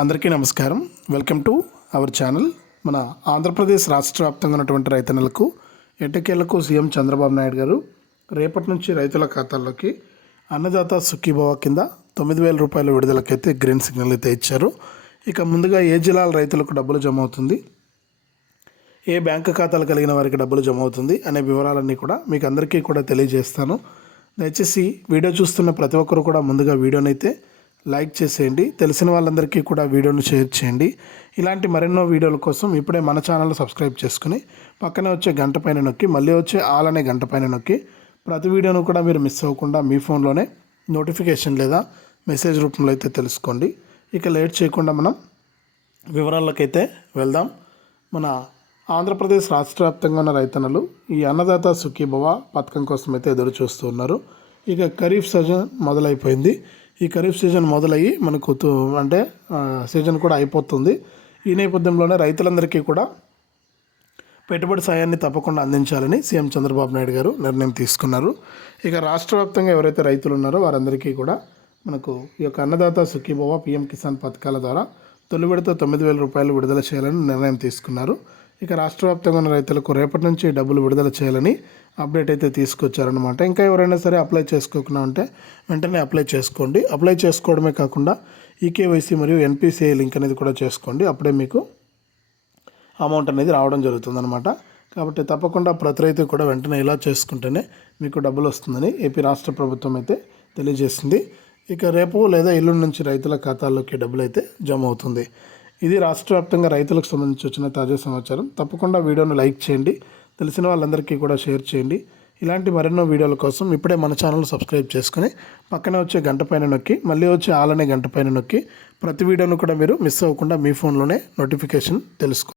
అందరికీ నమస్కారం. Welcome to our channel మన ఆంధ్రప్రదేశ్ రాష్ట్ర వ్యాప్తంగా ఉన్నటువంటి రైతన్నలకు ఎట్టకేలకు సీఎం చంద్రబాబు నాయుడు గారు రేపటి నుంచి రైతుల ఖాతాల్లోకి అన్నదాత సుఖీభవ కింద తొమ్మిది వేల రూపాయల విడుదలకైతే గ్రీన్ సిగ్నల్ అయితే ఇచ్చారు. ఇక ముందుగా ఏ జిల్లాల రైతులకు డబ్బులు జమ అవుతుంది? ఏ బ్యాంకు ఖాతాలు కలిగిన వారికి డబ్బులు జమ అవుతుంది? అనే వివరాలన్నీ కూడా మీకు అందరికీ కూడా తెలియజేస్తాను. దయచేసి వీడియో చూస్తున్న ప్రతి ఒక్కరు కూడా ముందుగా వీడియోనైతే లైక్ చేసేయండి. తెలిసిన వాళ్ళందరికీ కూడా వీడియోను షేర్ చేయండి. ఇలాంటి మరెన్నో వీడియోల కోసం ఇప్పుడే మన ఛానల్ సబ్స్క్రైబ్ చేసుకుని పక్కనే వచ్చే గంట పైన నొక్కి మళ్ళీ వచ్చే ఆల్ అనే గంట పైన నొక్కి ప్రతి వీడియోను కూడా మీరు మిస్ అవ్వకుండా మీ ఫోన్లోనే నోటిఫికేషన్ లేదా మెసేజ్ రూపంలో అయితే తెలుసుకోండి. ఇక లేట్ చేయకుండా మనం వివరాలకైతే వెళ్దాం. మన ఆంధ్రప్రదేశ్ రాష్ట్ర వ్యాప్తంగా ఉన్న రైతన్నలు ఈ అన్నదాత సుఖీభవ పథకం కోసం అయితే ఎదురు చూస్తూ ఉన్నారు. ఇక ఖరీఫ్ సీజన్ మొదలైపోయింది. ఈ ఖరీఫ్ సీజన్ మొదలయ్యి మనకు అంటే సీజన్ కూడా అయిపోతుంది. ఈ నేపథ్యంలోనే రైతులందరికీ కూడా పెట్టుబడి సాయాన్ని తప్పకుండా అందించాలని సీఎం చంద్రబాబు నాయుడు గారు నిర్ణయం తీసుకున్నారు. ఇక రాష్ట్ర వ్యాప్తంగా ఎవరైతే రైతులు ఉన్నారో వారందరికీ కూడా మనకు ఈ యొక్క అన్నదాత సుఖీభవ పిఎం కిసాన్ పథకాల ద్వారా తొలి విడత తొమ్మిది వేల రూపాయలు విడుదల చేయాలని నిర్ణయం తీసుకున్నారు. ఇక రాష్ట్ర వ్యాప్తంగా ఉన్న రైతులకు రేపటి నుంచి డబ్బులు విడుదల చేయాలని అప్డేట్ అయితే తీసుకొచ్చారనమాట ఇంకా ఎవరైనా సరే అప్లై చేసుకోకుండా ఉంటే వెంటనే అప్లై చేసుకోండి. అప్లై చేసుకోవడమే కాకుండా ఈకేవైసీ మరియు ఎన్పిసిఐ లింక్ అనేది కూడా చేసుకోండి. అప్పుడే మీకు అమౌంట్ అనేది రావడం జరుగుతుందన్నమాట. కాబట్టి తప్పకుండా ప్రతి రైతు కూడా వెంటనే ఇలా చేసుకుంటేనే మీకు డబ్బులు వస్తుందని ఏపీ రాష్ట్ర ప్రభుత్వం అయితే తెలియజేసింది. ఇక రేపు లేదా ఎల్లుండి నుంచి రైతుల ఖాతాల్లోకి డబ్బులు అయితే జమ అవుతుంది. ఇది రాష్ట్ర వ్యాప్తంగా రైతులకు సంబంధించి వచ్చిన తాజా సమాచారం. తప్పకుండా వీడియోను లైక్ చేయండి. తెలిసిన వాళ్ళందరికీ కూడా షేర్ చేయండి. ఇలాంటి మరెన్నో వీడియోల కోసం ఇప్పుడే మన ఛానల్ సబ్స్క్రైబ్ చేసుకుని పక్కనే వచ్చే గంట పైన నొక్కి మళ్ళీ వచ్చే ఆలనే గంట పైన నొక్కి ప్రతి వీడియోను కూడా మీరు మిస్ అవ్వకుండా మీ ఫోన్లోనే నోటిఫికేషన్ తెలుసుకో